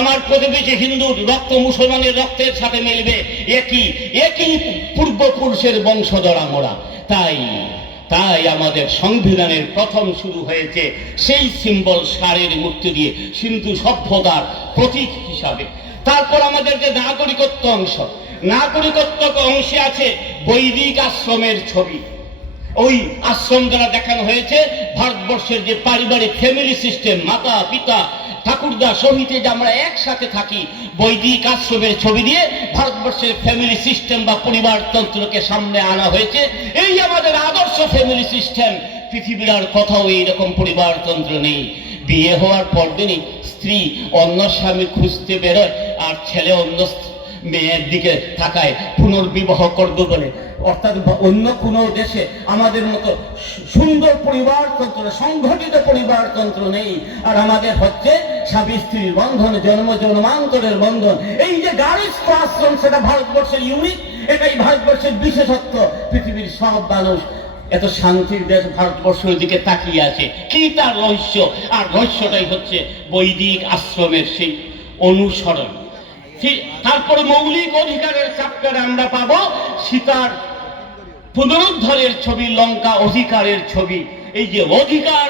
আমার প্রতিবেশী হিন্দুর রক্ত মুসলমানের রক্তের সাথে মিলবে। একই একই পূর্বপুরুষের বংশধর আমরা তাই তাই আমাদের সংবিধানের প্রথম শুরু হয়েছে সেই সিম্বল সারের মূর্তি দিয়ে সিন্ধু সভ্যতার প্রতীক হিসাবে। তারপর আমাদের যে নাগরিকত্ব অংশ, নাগরিকত্ব অংশে আছে বৈদিক আশ্রমের ছবি। ওই আশ্রম দ্বারা দেখানো হয়েছে ভারতবর্ষের যে পারিবারিক ফ্যামিলি সিস্টেম মাতা পিতা ঠাকুরদা সহিতে যে আমরা একসাথে থাকি, বৈদিক আশ্রমের ছবি দিয়ে ভারতবর্ষের ফ্যামিলি সিস্টেম বা পরিবারতন্ত্রকে সামনে আনা হয়েছে। এই আমাদের আদর্শ ফ্যামিলি সিস্টেম পৃথিবীর আর কোথাও এইরকম পরিবারতন্ত্র নেই। বিয়ে হওয়ার পর দিনই স্ত্রী অন্য স্বামী খুঁজতে বেরোয় আর ছেলে অন্য মেয়ের দিকে তাকায়, পুনর্বিবাহ করবে বলে। অর্থাৎ অন্য কোনো দেশে আমাদের মতো সুন্দর পরিবারতন্ত্র সংগঠিত পরিবারতন্ত্র নেই। আর আমাদের হচ্ছে স্বামী স্ত্রীর বন্ধন, জন্ম, জন্মান্তরের বন্ধন। এই যে গার্হস্থ আশ্রম, সেটা ভারতবর্ষের ইউনিক এটাই ভারতবর্ষের বিশেষত্ব। পৃথিবীর সব মানুষ এত শান্তির দেশ ভারতবর্ষের দিকে তাকিয়ে আছে। কি তার রহস্য? আর রহস্যটাই হচ্ছে বৈদিক আশ্রমের সেই অনুসরণ। তারপরে মৌলিক অধিকারের চ্যাপ্টারে আমরা পাবো সীতার পুনরুদ্ধারের ছবি, লঙ্কা অধিকারের ছবি। এই যে অধিকার